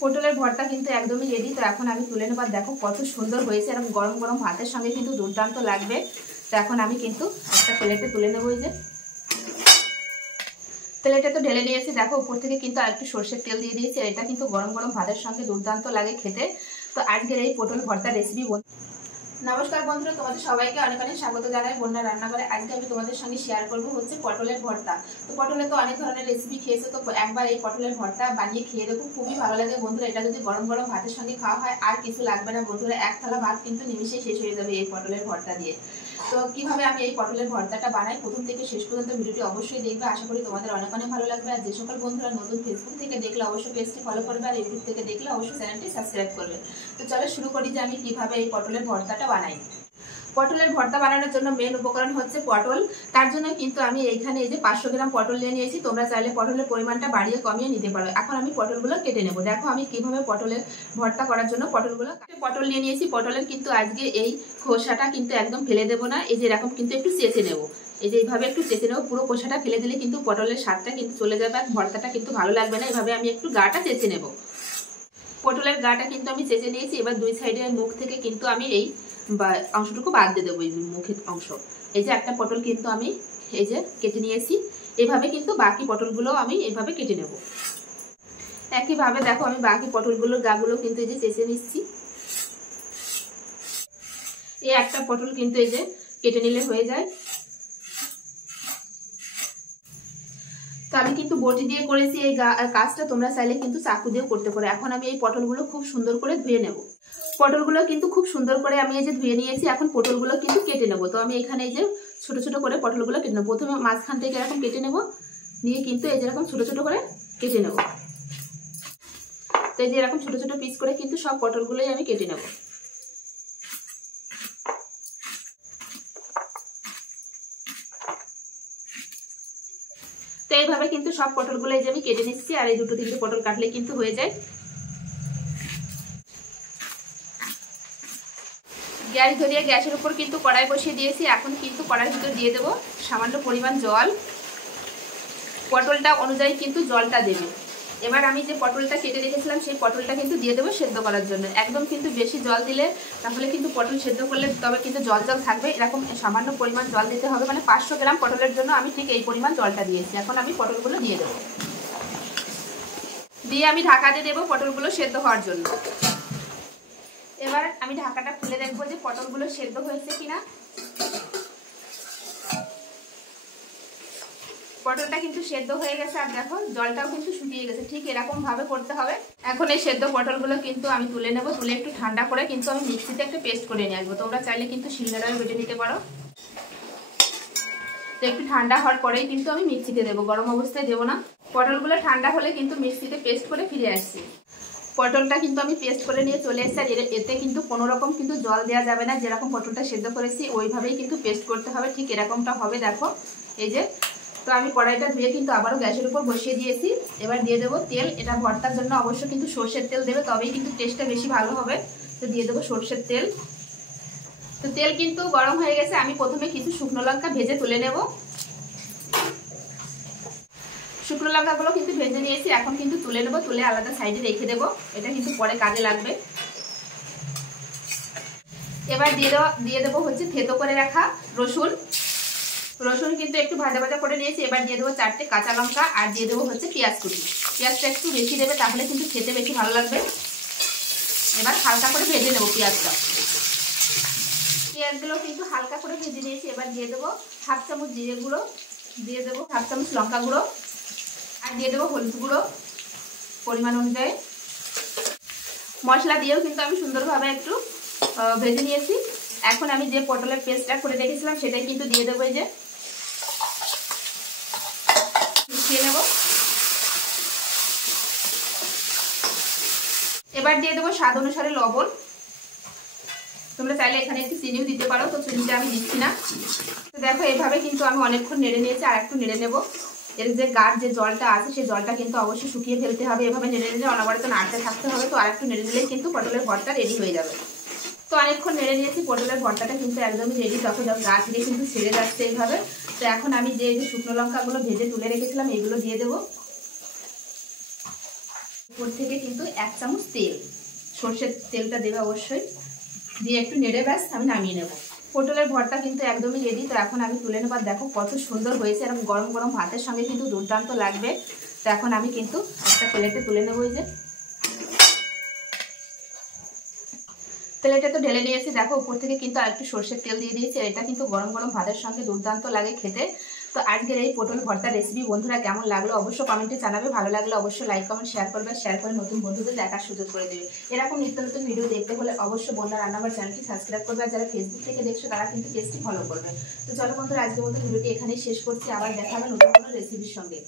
পটলের ভর্তা কিন্তু একদমই রেডি। তো এখন আমি তুলে নেবার, দেখো কত সুন্দর হয়েছে, এরকম গরম গরম ভাতের সঙ্গে কিন্তু দুর্দান্ত লাগবে। তো এখন আমি কিন্তু একটা প্লেটে তুলে নেবো। এই যে প্লেটে তো ঢেলে নিয়েছি, দেখো উপর থেকে কিন্তু আর একটু সর্ষের তেল দিয়ে দিয়েছি। এটা কিন্তু গরম গরম ভাতের সঙ্গে দুর্দান্ত লাগে খেতে। তো আজকের এই পটল ভর্তা রেসিপি। নমস্কার বন্ধুরা, তোমাদের সবাইকে অনেক অনেক স্বাগত জানাই বন্যা রান্নাঘরে। আজকে আমি তোমাদের সঙ্গে শেয়ার করবো হচ্ছে পটলের ভর্তা। তো পটলে তো অনেক ধরনের রেসিপি খেয়েছে, তো একবার এই পটলের ভর্তা বানিয়ে খেয়ে দেখো, খুবই ভালো লাগে বন্ধুরা। এটা যদি গরম গরম ভাতের সঙ্গে খাওয়া হয় আর কিছু লাগবে না বন্ধুরা, এক থালা ভাত কিন্তু নিমিশেই শেষ হয়ে যাবে এই পটলের ভর্তা দিয়ে। তো কিভাবে আমি এই পটলের ভর্তাটা বানাই প্রথম থেকে শেষ পর্যন্ত ভিডিওটি অবশ্যই দেখবে। আশা করি তোমাদের অনেক অনেক ভালো লাগবে। আর যে সকল বন্ধুরা নতুন ফেসবুক থেকে দেখলে অবশ্যই পেজটি ফলো করবে, আর ইউটিউব থেকে দেখলে অবশ্যই চ্যানেলটি সাবস্ক্রাইব করবে। তো চলো শুরু করি যে আমি কিভাবে এই পটলের ভর্তাটা বানাই। পটলের ভর্তা বানানোর জন্য মেন উপকরণ হচ্ছে পটল। তার জন্য কিন্তু আমি এইখানে এই যে 500 গ্রাম পটল নিয়ে নিয়েছি। তোমরা চাইলে পটলের পরিমাণটা বাড়িয়ে কমিয়ে নিতে পারো। এখন আমি পটলগুলো কেটে নেব। দেখো আমি কিভাবে পটলের ভর্তা করার জন্য পটল নিয়ে নিয়েছি। পটলের কিন্তু আজকে এই খোসাটা কিন্তু একদম ফেলে দেবো না। এই যে এরকম কিন্তু একটু চেঁচে নেব। এই যে এইভাবে একটু চেঁচে নেবো। পুরো খোসাটা ফেলে দিলে কিন্তু পটলের স্বাদটা কিন্তু চলে যাবে, আর ভর্তাটা কিন্তু ভালো লাগবে না। এইভাবে আমি একটু গাটা চেঁচে নেব। পটলের গাটা কিন্তু আমি চেঁচে নিয়েছি। এবার দুই সাইডের মুখ থেকে কিন্তু আমি এই অংশটুকু বাদ দিয়ে দেবো, এই মুখের অংশ। এই যে একটা পটল কিন্তু আমি এই যে কেটে নিয়েছি। এভাবে কিন্তু বাকি পটলগুলো আমি এইভাবে কেটে নেব। একইভাবে দেখো আমি বাকি পটলগুলোর গাগুলো কিন্তু এই যে চেঁচে নিচ্ছি। এই একটা পটল কিন্তু এই যে কেটে নিলে হয়ে যায়। তো আমি কিন্তু বটি দিয়ে করেছি এই কাজটা, তোমরা চাইলে কিন্তু চাকু দিয়েও করতে পারো। এখন আমি এই পটলগুলো খুব সুন্দর করে ধুয়ে নেব। পটলগুলো কিন্তু খুব সুন্দর করে আমি এই যে ধুয়ে নিয়েছি। এখন পটলগুলো কিন্তু কেটে নেব। তো আমি এখানে এই যে ছোট ছোট করে পটলগুলো কেটে নেব। প্রথমে মাঝখান থেকে এরকম কেটে নেব, নিয়ে কিন্তু এই যে এরকম ছোট ছোট করে কেটে নেব। তো এই যে এরকম ছোট ছোট পিস করে কিন্তু সব পটলগুলোই আমি কেটে নেব। তো এইভাবে কিন্তু সব পটলগুলো এই যে আমি কেটে নিচ্ছি। আর এই দুটো তিনটে পটল কাটলে কিন্তু হয়ে যায়। গ্যাস ধরিয়ে গ্যাসের উপর কিন্তু কড়াই বসিয়ে দিয়েছি। এখন কিন্তু কড়াইয়ের ভিতর দিয়ে দেবো সামান্য পরিমাণ জল। পটলটা অনুযায়ী কিন্তু জলটা দেবে। এবার আমি যে পটলটা কেটে রেখেছিলাম সেই পটলটা কিন্তু দিয়ে দেবো সেদ্ধ করার জন্য। একদম কিন্তু বেশি জল দিলে তাহলে কিন্তু পটল সেদ্ধ করলে তবে কিন্তু জল জল থাকবে। এরকম সামান্য পরিমাণ জল দিতে হবে। মানে 500 গ্রাম পটলের জন্য আমি ঠিক এই পরিমাণ জলটা দিয়েছি। এখন আমি পটলগুলো দিয়ে দেবো, দিয়ে আমি ঢাকা দিয়ে দেবো পটলগুলো সেদ্ধ হওয়ার জন্য। এবার আমি ঢাকাটা খুলে দেখবো যে পটলগুলো সেদ্ধ হয়েছে কিনা। পটলটা কিন্তু সেদ্ধ হয়ে গেছে, আর দেখো জলটাও কিন্তু শুকিয়ে গেছে। ঠিক এরকম ভাবে করতে হবে। এখন এই সেদ্ধ পটলগুলো কিন্তু আমি তুলে নেব। তুলে একটু ঠান্ডা করে কিন্তু আমি মিক্সিতে একটা পেস্ট করে নিয়ে আসবো। তোমরা চাইলে কিন্তু শিলনোড়ায় বেটে নিতে পারো। তো একটু ঠান্ডা হওয়ার পরেই কিন্তু আমি মিক্সিতে দেবো, গরম অবস্থায় দেবো না। পটলগুলো ঠান্ডা হলে কিন্তু মিক্সিতে পেস্ট করে ফিরে আসছি। পটলটা কিন্তু আমি পেস্ট করে নিয়ে চলে এসেছি। আর এতে কিন্তু কোনো রকম কিন্তু জল দেওয়া যাবে না। যেরকম পটলটা সেদ্ধ করেছি ওইভাবেই কিন্তু পেস্ট করতে হবে। ঠিক এরকমটা হবে দেখো। এই যে তো আমি কড়াইটা ধুয়ে কিন্তু আবারও গ্যাসের উপর বসিয়ে দিয়েছি। এবার দিয়ে দেবো তেল। এটা ভর্তার জন্য অবশ্যই কিন্তু সর্ষের তেল দেবে, তবেই কিন্তু টেস্টটা বেশি ভালো হবে। তো দিয়ে দেবো সর্ষের তেল। তো তেল কিন্তু গরম হয়ে গেছে। আমি প্রথমে কিছু শুকনো লঙ্কা ভেজে তুলে নেব। শুকনো লঙ্কাগুলো কিন্তু ভেজে নিয়েছি। এখন কিন্তু তুলে নেবো, তুলে আলাদা সাইডে রেখে দেবো। এটা কিন্তু পরে কাজে লাগবে। এবার দিয়ে দেবো হচ্ছে থেতো করে রাখা রসুন। রসুন কিন্তু একটু ভাজা ভাজা করে নিয়েছি। এবার দিয়ে দেবো 4টে কাঁচা লঙ্কা, আর দিয়ে দেবো হচ্ছে পেঁয়াজ কুচি। পেঁয়াজটা একটু বেশি দেবে, তাহলে কিন্তু খেতে বেশি ভালো লাগবে। এবার হালকা করে ভেজে নেবো পেঁয়াজটা। পেঁয়াজগুলো কিন্তু হালকা করে ভেজে নিয়েছি। এবার দিয়ে দেবো 1/2 চামচ জিরে গুঁড়ো, দিয়ে দেবো 1/2 চামচ লঙ্কা গুঁড়ো, আর দিয়ে দেবো হলুদ গুঁড়ো পরিমাণ অনুযায়ী। মশলা দিয়েও কিন্তু আমি সুন্দরভাবে একটু ভেজে নিয়েছি। এখন আমি যে পটলের পেস্টটা করে রেখেছিলাম সেটাই কিন্তু দিয়ে দেবো। এই যে মিশিয়ে নেব। এবার দিয়ে দেবো স্বাদ অনুসারে লবণ। তোমরা চাইলে এখানে একটু চিনিও দিতে পারো, তো চিনিটা আমি দিচ্ছি না। তো দেখো এইভাবে কিন্তু আমি অনেকক্ষণ নেড়ে নিয়েছি। আর একটু নেড়ে নেব। এর যে গাঢ় যে জলটা আছে সেই জলটা কিন্তু অবশ্যই শুকিয়ে ফেলতে হবে। এভাবে নেড়ে নেড়ে অনবরত নাড়তে থাকতে হবে। তো আর একটু নেড়ে নিলেই কিন্তু পটলের ভর্তা রেডি হয়ে যাবে। তো অনেকক্ষণ নেড়ে নিয়েছি। পটলের ভর্তাটা কিন্তু একদমই রেডি। তখন গা থেকে কিন্তু ছেড়ে যাচ্ছে এইভাবে। তো এখন আমি যে শুকনো লঙ্কাগুলো ভেজে তুলে রেখেছিলাম এগুলো দিয়ে দেবো। উপর থেকে কিন্তু 1 চামচ তেল, সর্ষের তেলটা দেবে অবশ্যই, দিয়ে একটু নেড়ে ব্যাস আমি নামিয়ে নেব। পটলের ভর্তা কিন্তু একদমই রেডি। তো এখন আমি তুলে নেবার, দেখো কত সুন্দর হয়েছে, এরকম গরম গরম ভাতের সঙ্গে কিন্তু দুর্দান্ত লাগবে। তো এখন আমি কিন্তু একটা প্লেটে তুলে নেবো। এই যে প্লেটে তো ঢেলে নিয়েছি, দেখো উপর থেকে কিন্তু আরেকটু সর্ষের তেল দিয়ে দিয়েছি। এটা কিন্তু গরম গরম ভাতের সঙ্গে দুর্দান্ত লাগে খেতে। তো আজকের এই পটল ভর্তা রেসিপি বন্ধুরা কেমন লাগলো অবশ্যই কমেন্টে জানাবে। ভালো লাগলে অবশ্যই লাইক কমেন্ট শেয়ার করবে, শেয়ার করে নতুন বন্ধুদের দেখার সুযোগ করে দেবে। এরকম নিত্য নতুন ভিডিও দেখতে হলে অবশ্যই বন্ধুরা রান্নাঘর চ্যানেলটি সাবস্ক্রাইব করবে, আর যারা ফেসবুক থেকে দেখছো তারা কিন্তু পেজটি ফলো করবে। তো চলো বন্ধুরা, আজকের মতো ভিডিওটি এখানেই শেষ করছি। আবার দেখা হবে নতুন কোনো রেসিপির সঙ্গে।